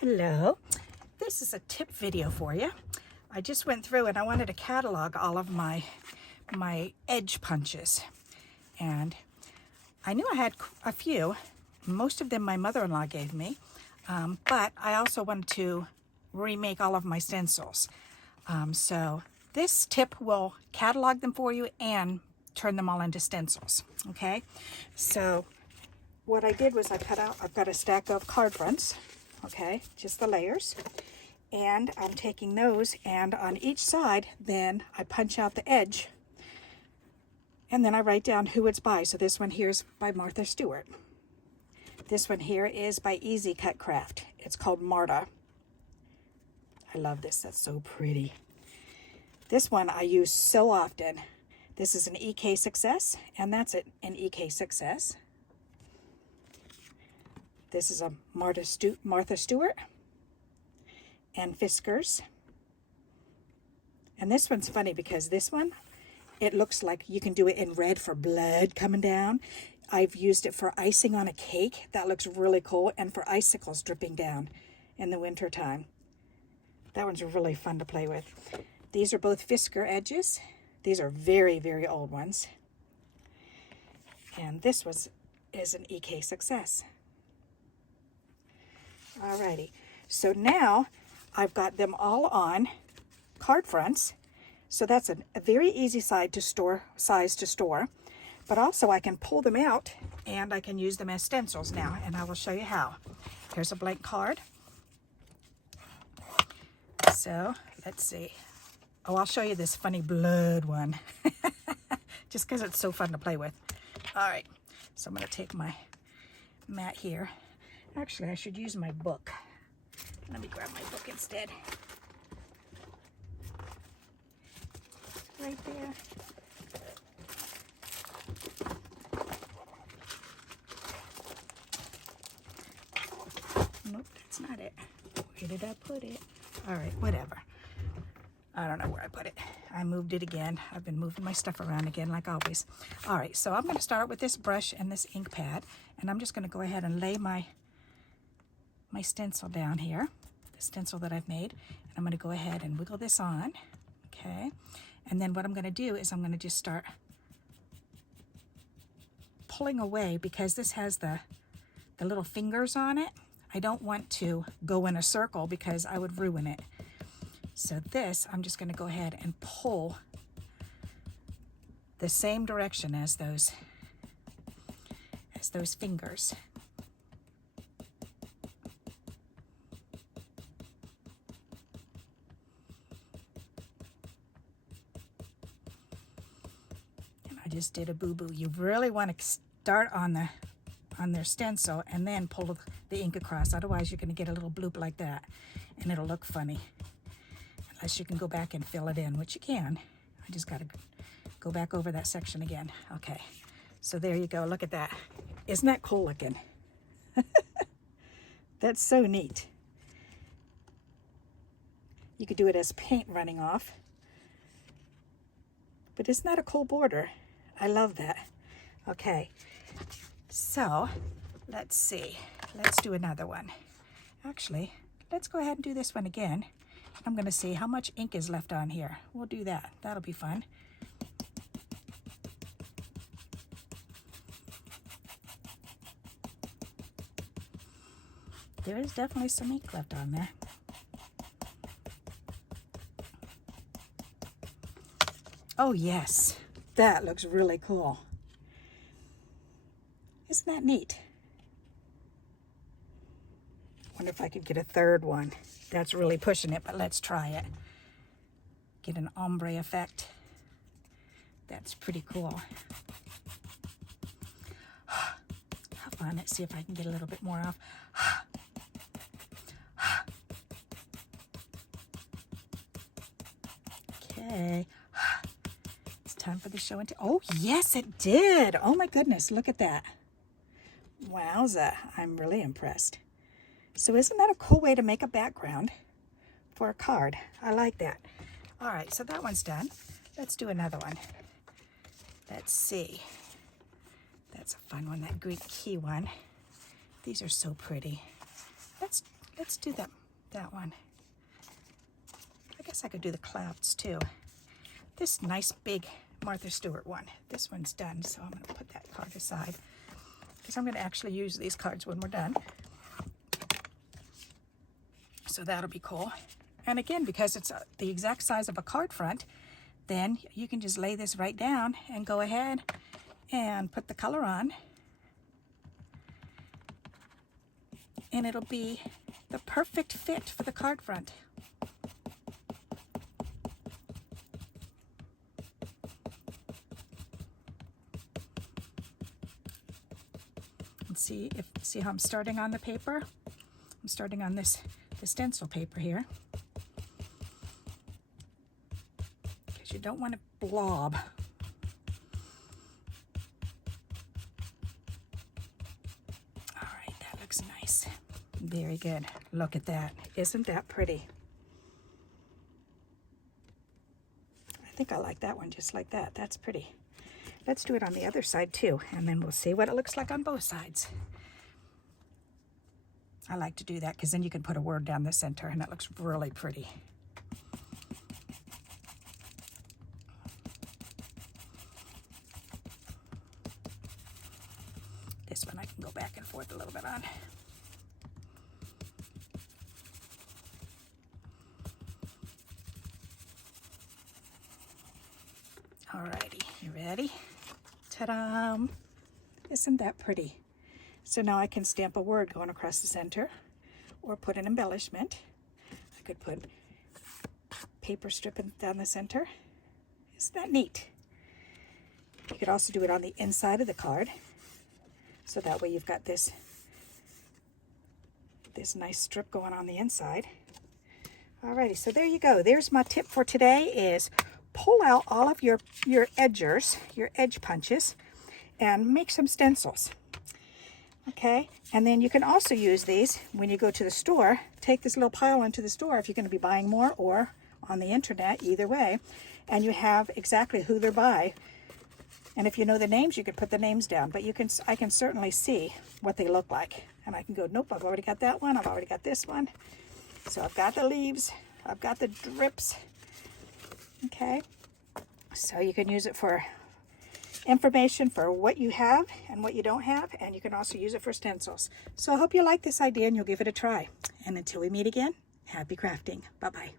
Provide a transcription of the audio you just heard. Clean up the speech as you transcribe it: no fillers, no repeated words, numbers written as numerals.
Hello, this is a tip video for you. I just went through and I wanted to catalog all of my edge punches, and I knew I had a few. Most of them my mother-in-law gave me, but I also wanted to remake all of my stencils. So this tip will catalog them for you and turn them all into stencils. Okay, so what I did was I've got a stack of card fronts. Okay, just the layers, and I'm taking those, and on each side then I punch out the edge, and then I write down who it's by. So this one here is by Martha Stewart. This one here is by Easy Cut Craft. It's called Marta. I love this. That's so pretty. This one I use so often. This is an EK Success, and that's an EK Success. This is a Martha Stewart and Fiskar's. And this one's funny because this one, it looks like you can do it in red for blood coming down. I've used it for icing on a cake. That looks really cool. And for icicles dripping down in the winter time. That one's really fun to play with. These are both Fiskar edges. These are very, very old ones. And this is an EK Success. Alrighty, so now I've got them all on card fronts. So that's a very easy size to store, but also I can pull them out and I can use them as stencils now, and I will show you how. Here's a blank card. So let's see. Oh, I'll show you this funny blood one, just because it's so fun to play with. All right, so I'm going to take my mat here. Actually, I should use my book. Let me grab my book instead. Right there. Nope, that's not it. Where did I put it? All right, whatever. I don't know where I put it. I moved it again. I've been moving my stuff around again like always. All right, so I'm going to start with this brush and this ink pad, and I'm just going to go ahead and lay my stencil down here, the stencil that I've made, and I'm going to go ahead and wiggle this on, okay? And then what I'm going to do is I'm going to just start pulling away, because this has the little fingers on it. I don't want to go in a circle because I would ruin it. So this, I'm just going to go ahead and pull the same direction as those fingers. I just did a boo-boo. You really want to start on their stencil and then pull the ink across. Otherwise, you're going to get a little bloop like that, and it'll look funny. Unless you can go back and fill it in, which you can. I just got to go back over that section again. Okay, so there you go. Look at that. Isn't that cool looking? That's so neat. You could do it as paint running off. But isn't that a cool border? I love that. Okay, so let's see. Let's do another one. Actually, let's go ahead and do this one again. I'm going to see how much ink is left on here. We'll do that. That'll be fun. There is definitely some ink left on there. Oh yes, that looks really cool. Isn't that neat? Wonder if I could get a third one. That's really pushing it, but let's try it. Get an ombre effect. That's pretty cool. Have fun. Let's see if I can get a little bit more off. Okay. It's time for the show and tell. Oh, yes, it did. Oh my goodness, look at that. Wowza, I'm really impressed. So isn't that a cool way to make a background for a card? I like that. All right, so that one's done. Let's do another one. Let's see. That's a fun one, that Greek key one. These are so pretty. let's do that one. I guess I could do the clouds too. This nice big Martha Stewart one. This one's done, so I'm going to put that card aside because I'm going to actually use these cards when we're done. So that'll be cool. And again, because it's the exact size of a card front, then you can just lay this right down and go ahead and put the color on. And it'll be the perfect fit for the card front. And see how I'm starting on the paper? I'm starting on the stencil paper here. Because you don't want to blob. All right, that looks nice. Very good. Look at that. Isn't that pretty? I think I like that one just like that. That's pretty. Let's do it on the other side too, and then we'll see what it looks like on both sides. I like to do that because then you can put a word down the center and it looks really pretty. This one I can go back and forth a little bit on. Alrighty, you ready? Ta-da! Isn't that pretty? So now I can stamp a word going across the center or put an embellishment. I could put paper strip down the center. Isn't that neat? You could also do it on the inside of the card. So that way you've got this nice strip going on the inside. Alrighty, so there you go. There's my tip for today is pull out all of your edgers, your edge punches, and make some stencils. Okay, and then you can also use these when you go to the store. Take this little pile into the store if you're going to be buying more, or on the internet, either way, and you have exactly who they're by. And if you know the names, you could put the names down, but I can certainly see what they look like. And I can go, nope, I've already got that one, I've already got this one. So I've got the leaves, I've got the drips. Okay, so you can use it for information for what you have and what you don't have, and you can also use it for stencils. So I hope you like this idea and you'll give it a try. And until we meet again, happy crafting. Bye-bye.